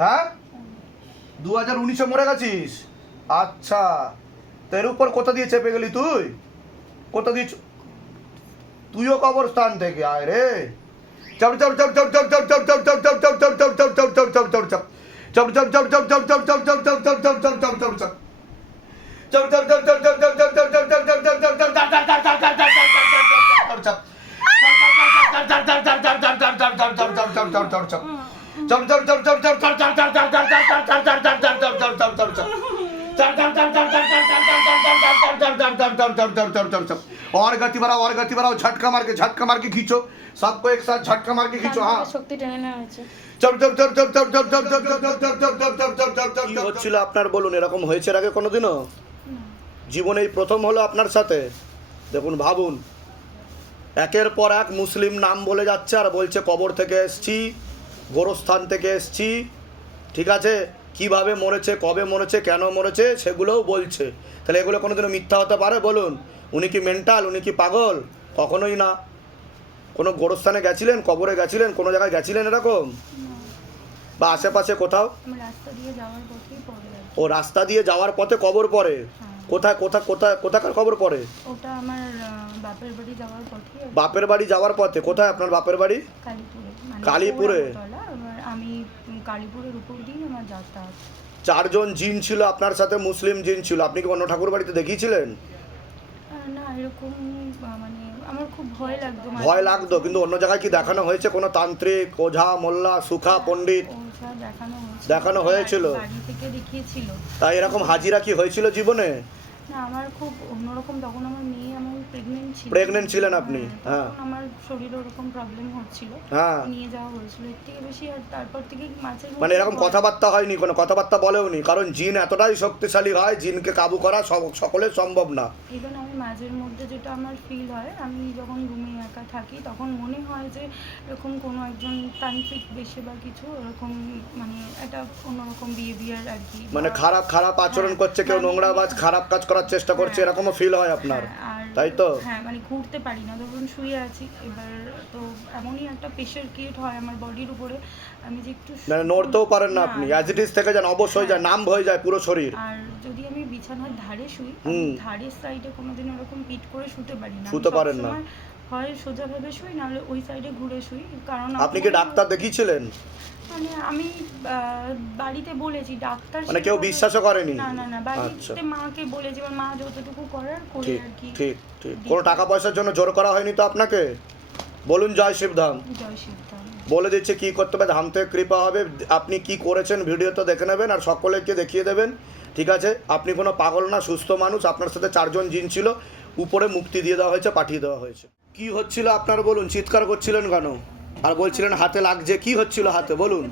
হ্যাঁ 2019-এ মরে গেছিস? আচ্ছা, তো এর উপর কোথা দিয়ে চেপে গেলি তুই? কোথা দিয়ে তুইও কবরস্থান থেকে আয় রে। और गति बढ़ाओ, झटका मार के खींचो, सबको एक साथ झटका मार के खींचो। हाँ, শক্তি টেনে নেওয়া হয়েছে। কি হচ্ছিল আপনার বলুন? এরকম হয়েছে এর আগে কোনোদিনও? জীবনে এই প্রথম হলো আপনার সাথে? দেখুন, ভাবুন, একের পর এক মুসলিম নাম বলে যাচ্ছে আর বলছে কবর থেকে এসছি, গোরস্থান থেকে এসছি, ঠিক আছে? কিভাবে মরেছে, কবে মরেছে, কেন মরেছে সেগুলোও বলছে। তাহলে এগুলো কোনোদিনও মিথ্যা হতে পারে বলুন? উনি কি মেন্টাল? উনি কি পাগল? কখনোই না। কোনো গোরস্থানে গেছিলেন, কবরে গেছিলেন, কোনো জায়গায় গেছিলেন এরকম? বা আশেপাশে কোথাও? আমি রাস্তা দিয়ে যাওয়ার পথেই পড়ে যাই। ও রাস্তা দিয়ে যাওয়ার পথে কবর পড়ে? কোথাকার কবর পড়ে? ওটা আমার বাপের বাড়ি যাওয়ার পথে। বাপের বাড়ি যাওয়ার পথে? কোথায় আপনার বাপের বাড়ি? কালীপুরে। কালীপুরে? আমি কালীপুরের উপর দিয়ে আমার যাতায়াত। 4 জন জিন ছিল আপনার সাথে, মুসলিম জিন ছিল। আপনি কি অন্য ঠাকুর বাড়িতে দেখিয়েছিলেন? না, এরকম মানে আমার খুব ভয় লাগতো। ভয় লাগতো, কিন্তু অন্য জায়গায় কি দেখানো হয়েছে? কোনো তান্ত্রিক, ওঝা, মোল্লা, সুখা, পণ্ডিত দেখানো হয়েছিল? বাড়ি থেকে দেখিয়েছিল। তাই এরকম হাজিরা কি হয়েছিল জীবনে? না, আমার খুব অন্যরকম। তখন আমার মেয়ে, আমি প্রেগনেন্ট ছিলেন আপনি? হ্যাঁ, আমার শরীরে ওরকম প্রবলেম হচ্ছিল, হ্যাঁ, নিয়ে যাওয়া হয়েছিল। এর থেকে বেশি আর তারপর থেকে মাছের মানে এরকম কথাবার্তা হয়নি? কোনো কথাবার্তা বলেওনি? কারণ জিন এতটাই শক্তিশালী হয়, জিনকে কাবু করা সকলের সম্ভব না। ইভেন আমি মাঝের মধ্যে যেটা আমার ফিল হয়, আমি যখন রুমে একা থাকি তখন মনে হয় যে এরকম কোনো একজন তান্ত্রিক বেশে বা কিছু এরকম, মানে একটা অন্যরকম বিহেভিয়ার আর কি, মানে খারাপ আচরণ করছে কেউ, নোংরাবাজ, খারাপ কাজ করার চেষ্টা করছে, এরকমও ফিল হয় আপনার? তাই তো? হ্যাঁ, মানে ঘুরতে পারি না, ধরুন শুয়ে আছি, এবার তো এমনই একটা প্রেশার ক্রিয়েট হয় আমার বডির উপরে, আমি যে একটু মানে নড়তেও পারেন না আপনি, অ্যাজ ইট ইজ থেকে যান, অবশ হয়ে যায়, নাম হয়ে যায় পুরো শরীর। আর যদি আমি বিছানার ধারে শুই, ধারের সাইডে কোনোদিন এরকম পিট করে শুতে পারি না, শুতে পারেন না? হয় সোজাভাবে শুই, নাহলে ওই সাইডে ঘুরে শুই। কারণ আপনি কি ডাক্তার দেখিয়েছিলেন? মানে আমি বাড়িতে বলেছি, ডাক্তার মানে কেউ বিশ্বাসও করেনি? না, বাড়িতে মাকে বলেছি, এবার মা যতটুকু করার করে আর কি। ঠিক। কোনো টাকা পয়সার জন্য জোর করা হয়নি তো আপনাকে? বলুন জয় শিবধাম। জয় শিবধাম। বলে দিচ্ছে কি করতে হবে, ধাম থেকে কৃপা হবে। আপনি কি করেছেন ভিডিও তো দেখে নেবেন আর সকলকে দেখিয়ে দেবেন, ঠিক আছে? আপনি কোনো পাগল না, সুস্থ মানুষ। আপনার সাথে 4 জন জিন ছিল, উপরে মুক্তি দিয়ে দেওয়া হয়েছে, পাঠিয়ে দেওয়া হয়েছে। কি হচ্ছিল আপনার বলুন? চিৎকার করছিলেন কেন? আর বলছিলেন হাতে লাগছে, কি হচ্ছিল হাতে বলুন?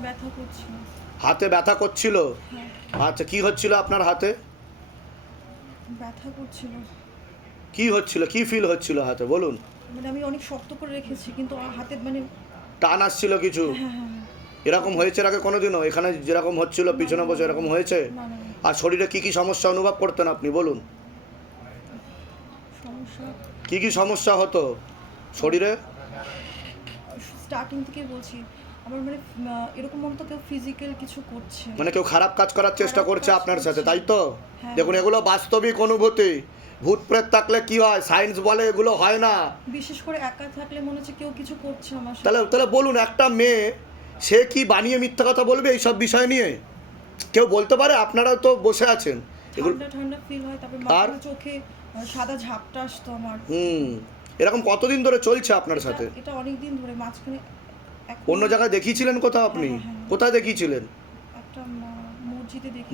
হাতে ব্যথা করছিল? আচ্ছা, কি হচ্ছিল আপনার হাতে? ব্যথা করছিল। কি হচ্ছিল, কি ফিল হচ্ছিল হাতে বলুন? মানে আমি অনেক শক্ত করে রেখেছি, কিন্তু হাতে মানে টান আসছিল কিছু? এরকম হয়েছে আগে কোনোদিনও? এখানে যেরকম হচ্ছিল পিছনে বসে এরকম হয়েছে? আর শরীরে কি কি সমস্যা অনুভব করতেন আপনি বলুন? সমস্যা কি সমস্যা হতো শরীরে? স্টার্টিং থেকে বলছি, আমার মানে এরকম মনে তো কেউ ফিজিক্যাল কিছু করছে, মানে কেউ খারাপ কাজ করার চেষ্টা করছে আপনার সাথে, তাই তো? হ্যাঁ। দেখুন, এগুলো বাস্তবিক অনুভূতি। ভূত প্রেত থাকলে কি হয়, সায়েন্স বলে এগুলো হয় না। বিশেষ করে একা থাকলে মনে হচ্ছে কেউ কিছু করছে আমার সাথে। তাহলে বলুন, একটা মেয়ে সে কি বানিয়ে মিথ্যা কথা বলবে এইসব বিষয় নিয়ে? কেউ বলতে পারে? আপনারা তো বসে আছেন, এগুলো ঠান্ডা ফিল হয়, তারপর মাঝে চোখে সাদা ঝাপটা আসতো আমার। এরকম কতদিন ধরে চলছে আপনার সাথে? এটা অনেক দিন ধরে। মাঝখানে অন্য জায়গায় দেখিয়েছিলেন কোথাও আপনি? কোথায় দেখিয়েছিলেন? একটা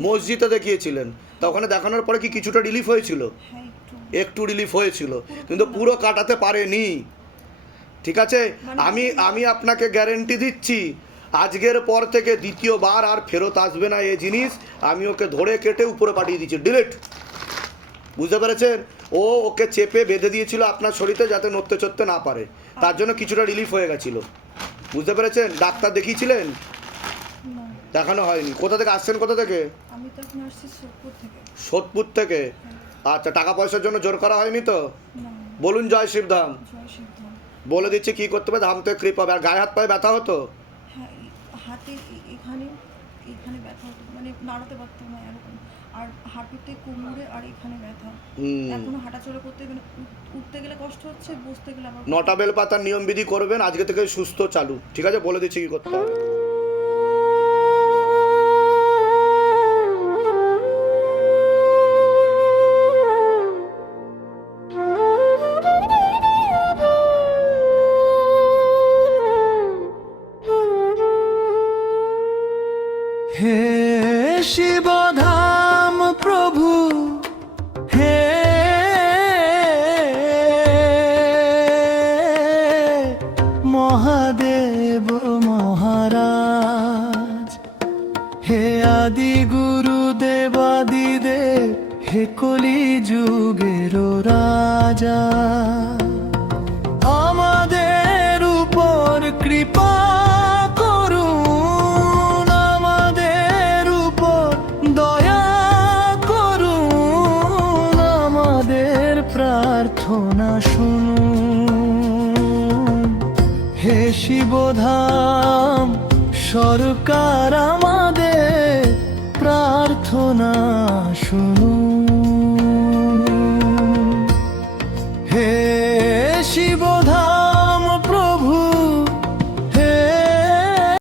মসজিদে দেখিয়েছিলেন? তা ওখানে দেখানোর পরে কি কিছুটা রিলিফ হয়েছিল? হ্যাঁ, একটু রিলিফ হয়েছিল, কিন্তু পুরো কাটাতে পারেনি, ঠিক আছে? আমি আপনাকে গ্যারেন্টি দিচ্ছি, আজকের পর থেকে দ্বিতীয়বার আর ফেরত আসবে না এই জিনিস। আমি ওকে ধরে কেটে উপরে পাঠিয়ে দিচ্ছি, ডিলিট। বুঝতে পেরেছেন? ওকে চেপে বেঁধে দিয়েছিল আপনার শরীরে যাতে নড়তে চড়তে না পারে, তার জন্য কিছুটা রিলিফ হয়ে গেছিল। বুঝতে পেরেছেন? ডাক্তার দেখিয়েছিলেন? দেখানো হয়নি। কোথা থেকে আসছেন? কোথা থেকে? আমি তো এখন আসছি সোদপুর থেকে। সোদপুর থেকে? আচ্ছা, টাকা পয়সার জন্য জোর করা হয়নি তো? বলুন জয় শিবধাম। জয় শিবধাম। বলে দিচ্ছি কি করতে হবে, ধাম থেকে কৃপা হবে। আর গায়ে হাত পায়ে ব্যথা হতো? হ্যাঁ, হাতে এখানে এখানে ব্যথা হতো, মানে নাড়াতে পারতাম না এরকম। আর হাঁটুতে, কোমরে আর এখানে ব্যথা। এখনো হাঁটাচলা করতে মানে উঠতে গেলে কষ্ট হচ্ছে, বসতে গেলে আবার 9টা বেলপাতার নিয়মবিধি করবেন, আজকে থেকে সুস্থ চালু। ঠিক আছে, বলে দিচ্ছি কি করতে হবে। হে শিবধাম প্রভু, হে মহাদেব মহারাজ, হে আদি গুরু দেবাদিদেব, হে কলি যুগের রাজা, আমাদের উপর কৃপা করুন, আমাদের উপর দয়া করুন, আমাদের প্রার্থনা শুনুন। হে শিবধাম সরকার, আমাদের প্রার্থনা শুনুন।